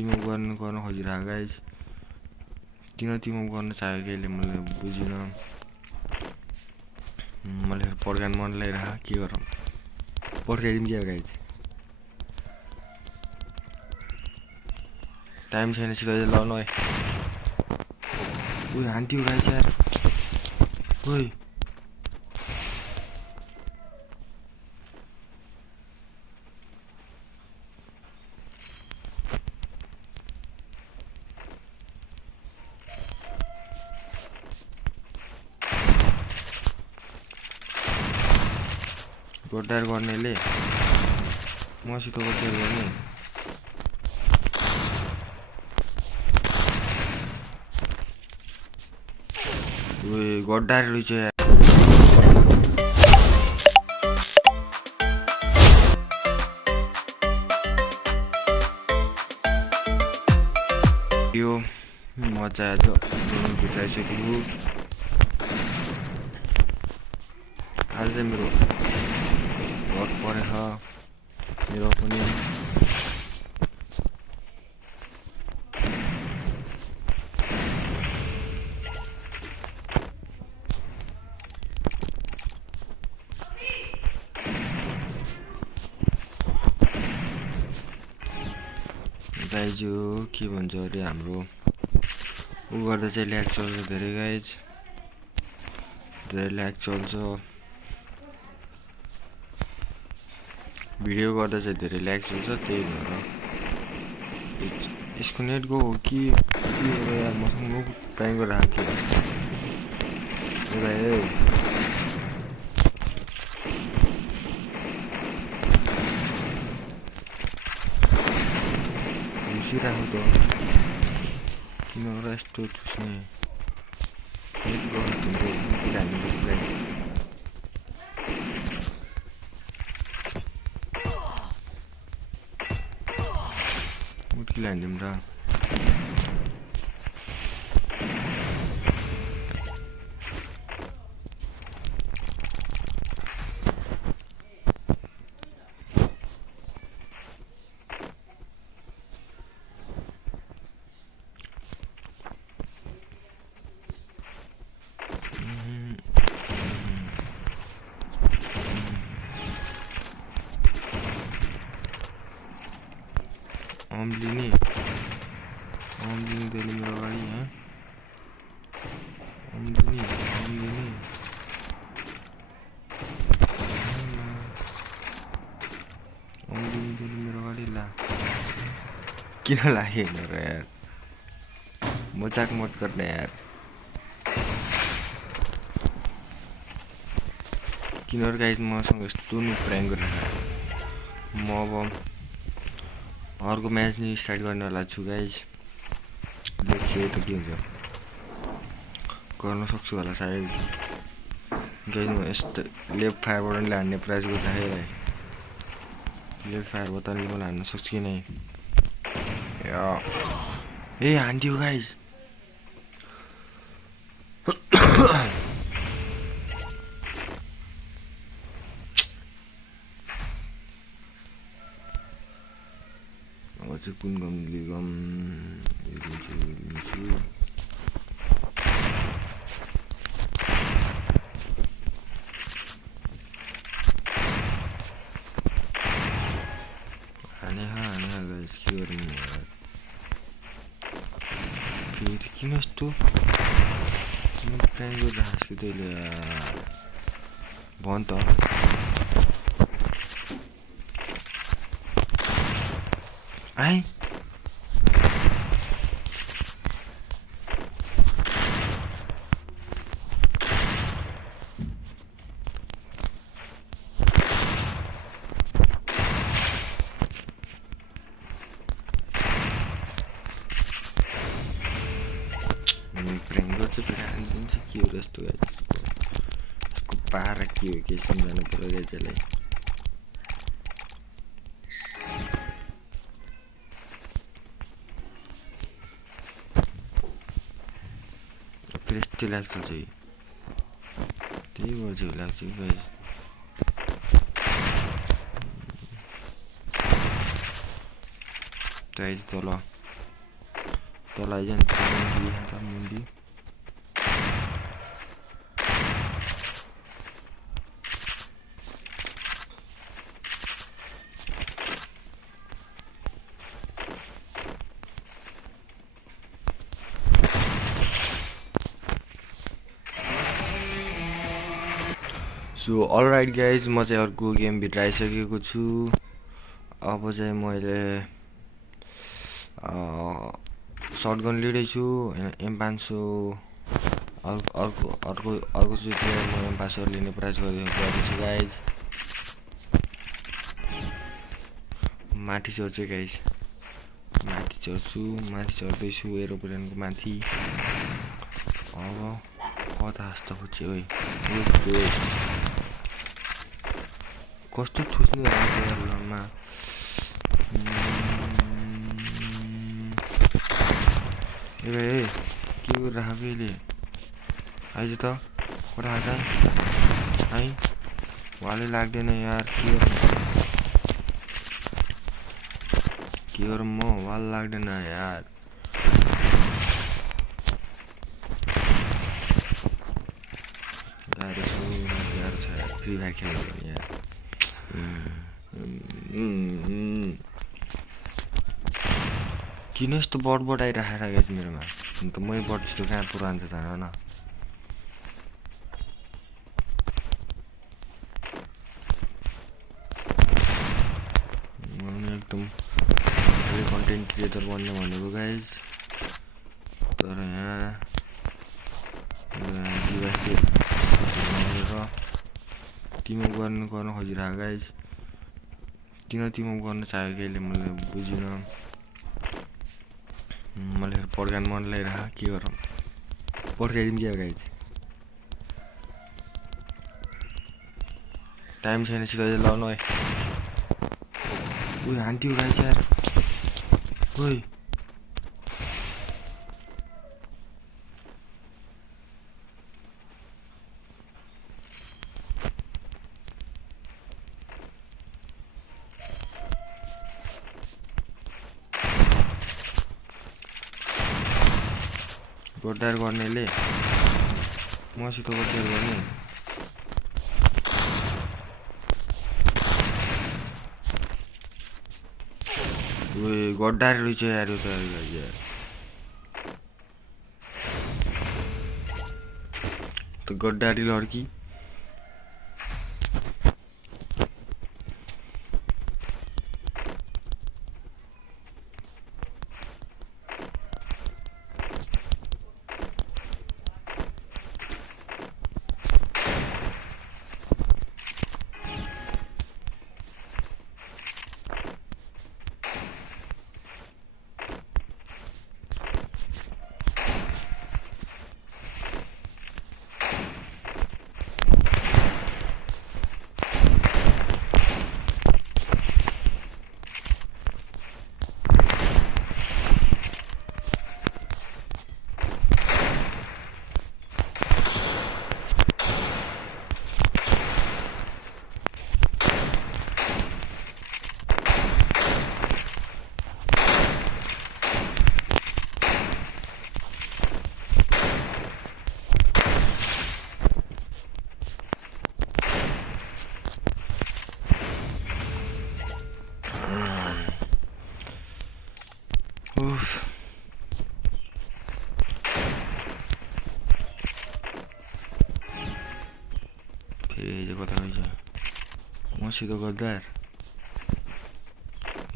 Team up गर्न खोजिरहेको guys किन टिम अप गर्न चाहेको कहिले मैले बुझिनँ मैले पड्कान मन लागिरहेको के गरौँ पड्काइदिउँ क्या गाइज टाइम छैन छिटो लाउनु है उयो हान्थ्यो गाइज यार ओइ गड्डार गर्नेले मसित गड्डार गर्ने ओए गड्डार रहेछ यो मजा आयो भित्राइसकेको आज चाहिँ मेरो घर परेछ मेरो पनि दाइजो के भन्छ अरे हाम्रो उ गर्दा चाहिँ ल्याग चल्छ धेरै गाइज धेरै ल्याग चल्छ भिडियो गर्दा चाहिँ धेरै ल्याग चल्छ त्यही भएर यसको नेट गो हो कि यार मसँग ट्राई गरिरहेको थियो घुसिरहेको त किन र यस्तो चुस्ने नेट मुट्की हान्दिउँ र अम्लिनी देली मेरो अगाडि यहाँ अम्लिनी देली मेरो अगाडि ला किन लाग्यो र यार मजाक मत गर्ने यार किन गाइज मसँग यस्तो प्र्याङ्क गरिरहेको म अब अर्को म्याच नै स्टार्ट गर्नेवाला छु गाइज देखिए त के हुन्छ गर्न सक्छु होला सायद गाइज म यस्तो लेफ्ट फायरबाट नि हान्ने प्रयास गरिरहेँ लेफ्ट फायरबाट नि मलाई हान्न सक्छु कि नै ए हान्थ्यो गाइज कुन गमले गम हाने गाइस के गर्नु यार फेरि किन यस्तो किन प्लान गरिरहेको छु तैँले यार भन् त आइ के हो यस्तो यसको पारा के हो के सम्झाउनु पर्यो यसलाई यस्तै लाग्छ चाहिँ त्यही भएर चाहिँ लाग्छ गाइस गाइस तल तल आइज मुन्डी सो अलराइट गाइज म चाहिँ अर्को गेम भित्र आइसकेको छु। अब चाहिँ मैले सर्टगन लिँदैछु होइन M500 अर्कोचोटि म M500 लिने प्रयास गर्दैछु गाइज। माथि चढ्छु गाइज, माथि चढ्दैछु एरोप्लेनको माथि। अब कता जस्तो खोज्यो ओइ कस्तो ठुस्नु लनमा ए के गरिरहेको फेरि आइज त कता आएछ है वालै लाग्दैन यार के गरौँ म वाल लाग्दैन यार। गाह्रो छ फ्री फायर खेल्नु यार। किन यस्तो बड आइराखेको छ मेरोमा? अन्त मै बड छिटो कहाँ पुऱ्यान्छ त होइन। एकदम कन्टेन्ट क्रिएटर बन्ने भनेको गाइज, तर यहाँ टिम अप गर्न खोजिरहेको गाइज। किन टिम अप गर्न चाहेको कहिले मैले बुझिनँ। मैले पड्कान मन लागिरहेको के गरौँ पड्काइदिउँ क्या गाइज। टाइम छैन सिधै लाउनु है। उयो हान्थ्यो गाइज यार ओइ गड्डार गर्नेले मसित गड्डार गर्ने ओए गड्डार रहेछ यार यो त गड्डारी लड्की।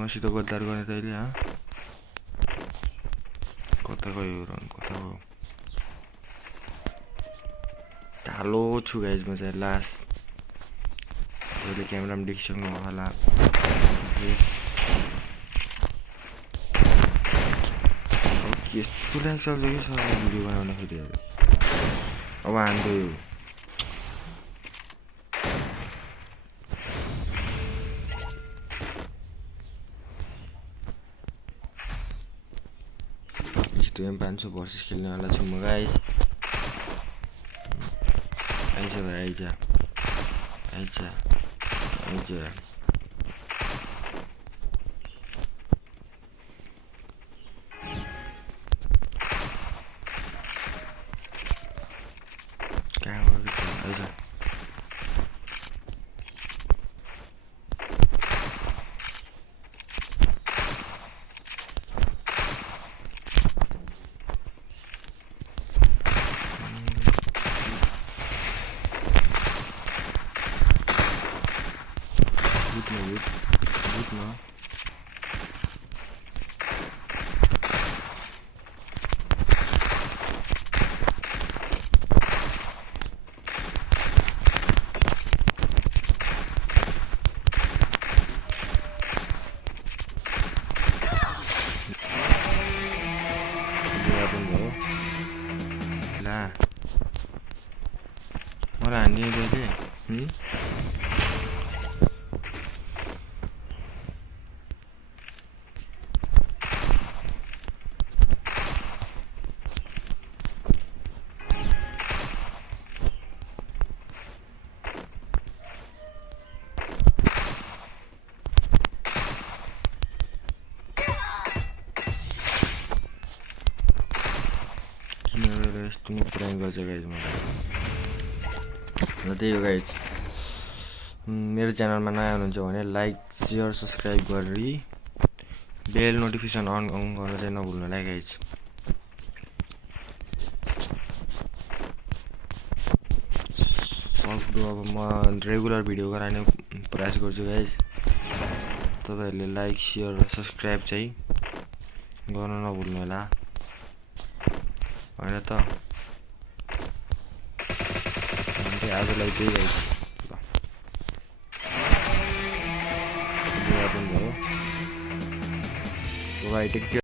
मसित गद्दार गर्ने तैँले कता गयो रन कता गयो कालो छु गाइज म चाहिँ लास्ट अहिले क्यामेरामा देखिसक्नु होला। यस्तो लाग्छ भिडियो बनाउँदाखेरि अब हान्थ्यो M500 भर्सेस खेल्ने वाला छु म गाइज। आइज भाइ आइज हान्दिँदै के यस्तो प्राङ्क गर्छ गाइज मलाई र त्यही हो गाइज मेरो च्यानलमा नयाँ हुनुहुन्छ भने लाइक सेयर सब्सक्राइब गरी बेल नोटिफिकेसन अन गर्न चाहिँ नभुल्नु होला गाइज सक्दो अब म रेगुलर भिडियो गराउने प्रयास गर्छु गाइज तपाईहरुले लाइक सेयर र सब्सक्राइब चाहिँ गर्न नभुल्नु होला हैन त आजलाई त्यही गाइज ल बाइ टेक केयर